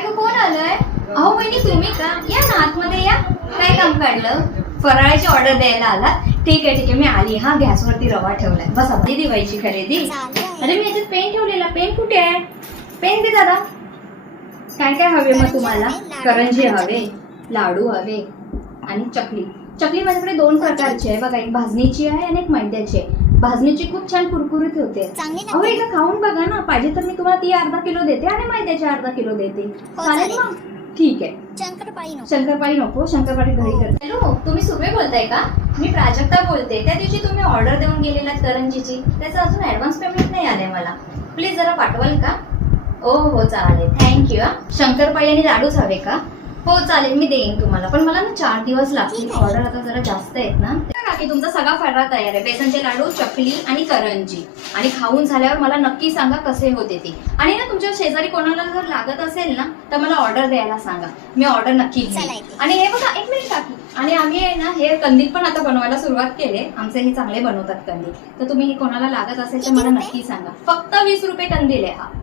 काय गं, कोण आलंय? अहो वहिनी, तुम्ही का? या ना आतमध्ये या. काय काम काढलं? फराळाची ऑर्डर द्यायला आला? ठीक आहे मी आली. हा, गॅसवरती रवा ठेवलाय. बस आता दिवाळीची खरेदी. अरे मी याच्यात पेन ठेवलेला. पेन कुठे आहे? पेन दे दादा. काय काय हवे मग तुम्हाला? करंजी हवे, लाडू हवे आणि चकली. चकली माझ्याकडे 2 प्रकारची आहे बघा, एक भाजणीची आहे आणि एक मैद्याची आहे. भाजणीची खूप छान कुरकुरीत होते. अहो एकदा खाऊन बघा ना, पाहिजे तर मी तुम्हाला ती अर्धा किलो देते आणि मैद्याची अर्धा किलो देते. चालेल मग? ठीक आहे. शंकरपाळी नको, शंकरपाळी घरी करते. हॅलो, तुम्ही सुबे बोलताय का? मी प्राजक्ता बोलते. त्या दिवशी तुम्ही ऑर्डर देऊन गेलेलात करंजीची, त्याचं अजून ऍडव्हान्स पेमेंट नाही आलंय मला. प्लीज जरा पाठवाल का? हो चालेल, थँक्यू. शंकरपाळी आणि लाडूच हवे का? हो चालेल, मी देईन तुम्हाला, पण मला ना 4 दिवस लागतील. ऑर्डर आता जरा जास्त आहेत ना. काकी तुमचा सगळा फराळ तयार आहे. बेसनचे लाडू, चकली आणि करंजी. आणि खाऊन झाल्यावर मला नक्की सांगा कसे होते ते. आणि ना तुमच्या शेजारी कोणाला जर लागत असेल ना तर मला ऑर्डर द्यायला सांगा, मी ऑर्डर नक्की घेईन. आणि हे बघा, 1 मिनिट काकी, आणि आम्ही आहे ना हे कंदील पण आता बनवायला सुरुवात केले. आमचे हे चांगले बनवतात कंदील, तर तुम्ही हे कोणाला लागत असेल तर मला नक्की सांगा. फक्त 20 रुपये कंदील आहे हा.